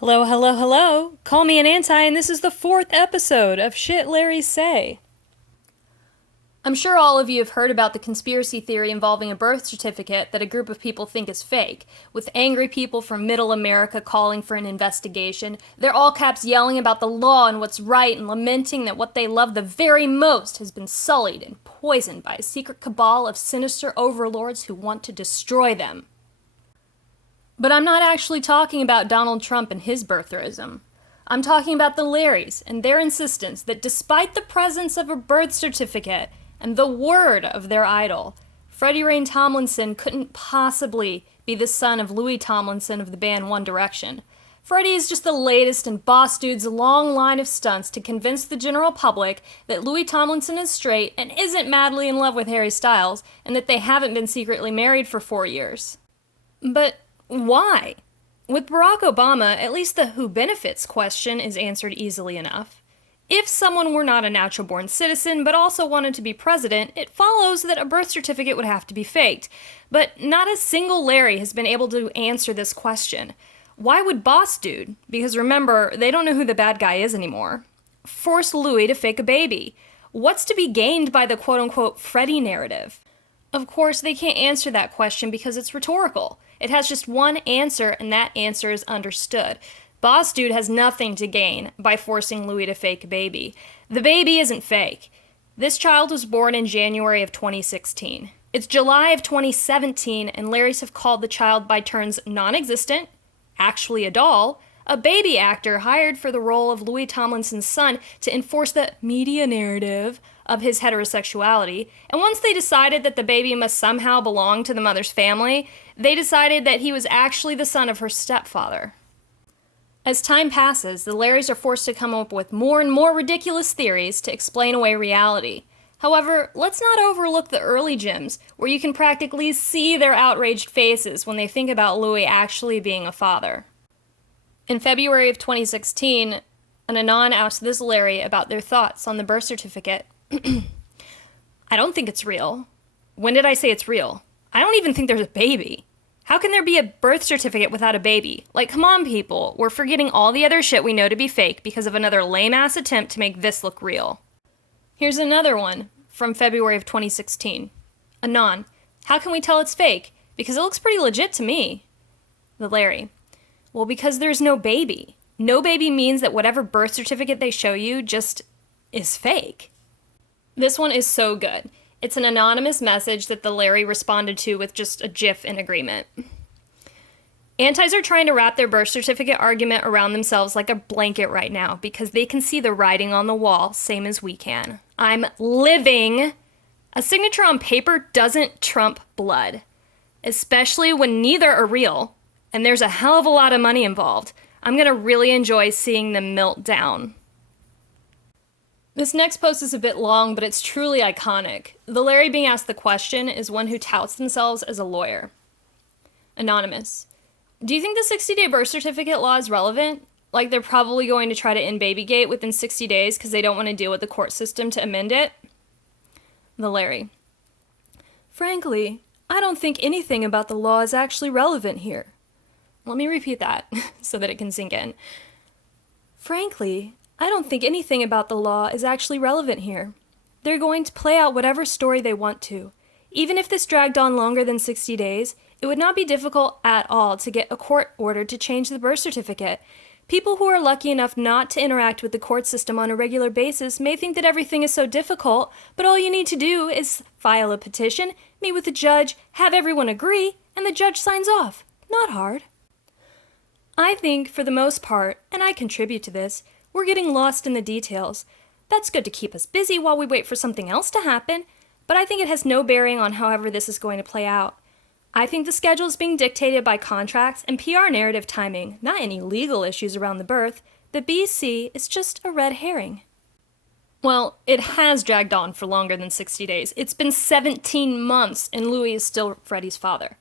Hello, hello, hello. Call me an anti, and this is the 4th episode of Shit Larries Say. I'm sure all of you have heard about the conspiracy theory involving a birth certificate that a group of people think is fake, with angry people from middle America calling for an investigation. They're all caps yelling about the law and what's right and lamenting that what they love the very most has been sullied and poisoned by a secret cabal of sinister overlords who want to destroy them. But I'm not actually talking about Donald Trump and his birtherism. I'm talking about the Larrys and their insistence that despite the presence of a birth certificate and the word of their idol, Freddie Rain Tomlinson couldn't possibly be the son of Louis Tomlinson of the band One Direction. Freddie is just the latest in Boss Dude's long line of stunts to convince the general public that Louis Tomlinson is straight and isn't madly in love with Harry Styles, and that they haven't been secretly married for 4 years. But why? With Barack Obama, at least the who benefits question is answered easily enough. If someone were not a natural-born citizen but also wanted to be president, it follows that a birth certificate would have to be faked. But not a single Larry has been able to answer this question. Why would Boss Dude, because remember, they don't know who the bad guy is anymore, force Louis to fake a baby? What's to be gained by the quote-unquote Freddie narrative? Of course, they can't answer that question because it's rhetorical. It has just one answer, and that answer is understood. Boss Dude has nothing to gain by forcing Louis to fake a baby. The baby isn't fake. This child was born in January of 2016. It's July of 2017, and Larry's have called the child by turns non-existent, actually a doll, a baby actor hired for the role of Louis Tomlinson's son to enforce the media narrative of his heterosexuality, and once they decided that the baby must somehow belong to the mother's family, they decided that he was actually the son of her stepfather. As time passes, the Larrys are forced to come up with more and more ridiculous theories to explain away reality. However, let's not overlook the early gems, where you can practically see their outraged faces when they think about Louis actually being a father. In February of 2016, an Anon asked this Larry about their thoughts on the birth certificate. I don't think it's real. When did I say it's real? I don't even think there's a baby. How can there be a birth certificate without a baby? Like, come on, people. We're forgetting all the other shit we know to be fake because of another lame-ass attempt to make this look real. Here's another one from February of 2016. Anon, how can we tell it's fake? Because it looks pretty legit to me. The Larry, well, because there's no baby. No baby means that whatever birth certificate they show you just is fake. This one is so good. It's an anonymous message that the Larry responded to with just a GIF in agreement. Antis are trying to wrap their birth certificate argument around themselves like a blanket right now because they can see the writing on the wall, same as we can. I'm living. A signature on paper doesn't trump blood, especially when neither are real, and there's a hell of a lot of money involved. I'm gonna really enjoy seeing them melt down. This next post is a bit long, but it's truly iconic. The Larry being asked the question is one who touts themselves as a lawyer. Anonymous, do you think the 60-day birth certificate law is relevant? Like they're probably going to try to end babygate within 60 days because they don't want to deal with the court system to amend it? The Larry, frankly, I don't think anything about the law is actually relevant here. Let me repeat that so that it can sink in. Frankly, I don't think anything about the law is actually relevant here. They're going to play out whatever story they want to. Even if this dragged on longer than 60 days, it would not be difficult at all to get a court order to change the birth certificate. People who are lucky enough not to interact with the court system on a regular basis may think that everything is so difficult, but all you need to do is file a petition, meet with the judge, have everyone agree, and the judge signs off. Not hard. I think, for the most part, and I contribute to this, we're getting lost in the details. That's good to keep us busy while we wait for something else to happen, but I think it has no bearing on however this is going to play out. I think the schedule is being dictated by contracts and PR narrative timing, not any legal issues around the birth. The BC is just a red herring. Well, it has dragged on for longer than 60 days. It's been 17 months, and Louis is still Freddie's father.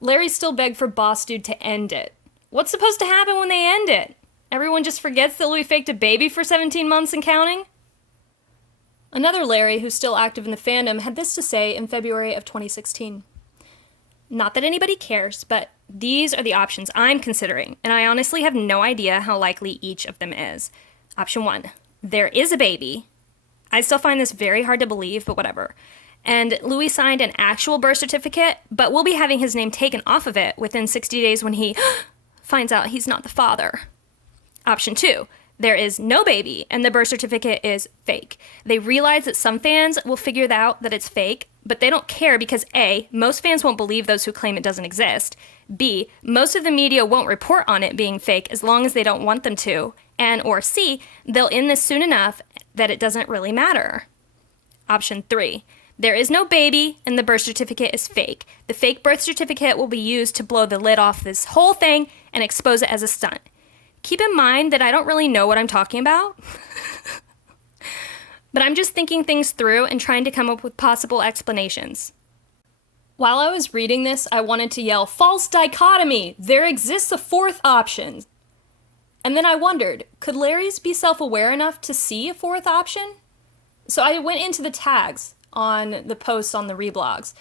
Larry still begged for Boss Dude to end it. What's supposed to happen when they end it? Everyone just forgets that Louis faked a baby for 17 months and counting? Another Larry, who's still active in the fandom, had this to say in February of 2016. Not that anybody cares, but These are the options I'm considering, and I honestly have no idea how likely each of them is. Option 1, there is a baby. I still find this very hard to believe, but whatever. And Louis signed an actual birth certificate, but will be having his name taken off of it within 60 days when he finds out he's not the father. Option 2, there is no baby, and the birth certificate is fake. They realize that some fans will figure out that it's fake, but they don't care because A, most fans won't believe those who claim it doesn't exist. B, most of the media won't report on it being fake as long as they don't want them to. And or C, they'll end this soon enough that it doesn't really matter. Option 3, there is no baby and the birth certificate is fake. The fake birth certificate will be used to blow the lid off this whole thing and expose it as a stunt. Keep in mind that I don't really know what I'm talking about, but I'm just thinking things through and trying to come up with possible explanations. While I was reading this, I wanted to yell, "False dichotomy! There exists a fourth option!" And then I wondered, could Larry's be self-aware enough to see a fourth option? So I went into the tags on the posts on the reblogs.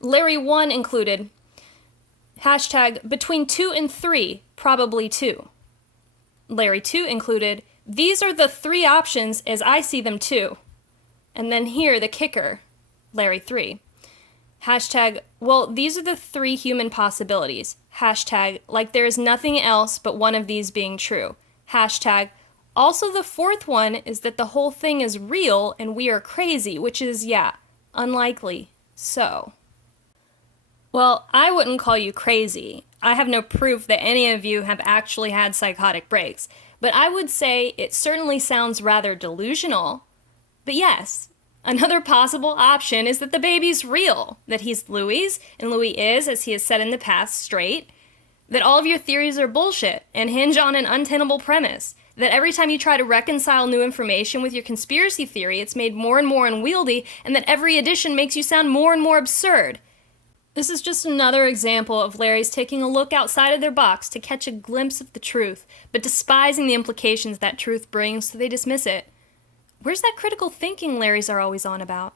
Larry 1 included, hashtag between 2 and 3, probably 2. Larry 2 included, these are the 3 options as I see them too. And then here, the kicker, Larry 3. Hashtag, well, these are the 3 human possibilities. Hashtag, like there is nothing else but one of these being true. Hashtag, also the 4th one is that the whole thing is real and we are crazy, which is, yeah, unlikely. So. Well, I wouldn't call you crazy. I have no proof that any of you have actually had psychotic breaks, but I would say it certainly sounds rather delusional. But yes, another possible option is that the baby's real, that he's Louis, and Louis is, as he has said in the past, straight, that all of your theories are bullshit and hinge on an untenable premise, that every time you try to reconcile new information with your conspiracy theory, it's made more and more unwieldy, and that every addition makes you sound more and more absurd. This is just another example of Larry's taking a look outside of their box to catch a glimpse of the truth, but despising the implications that truth brings, so they dismiss it. Where's that critical thinking Larry's are always on about?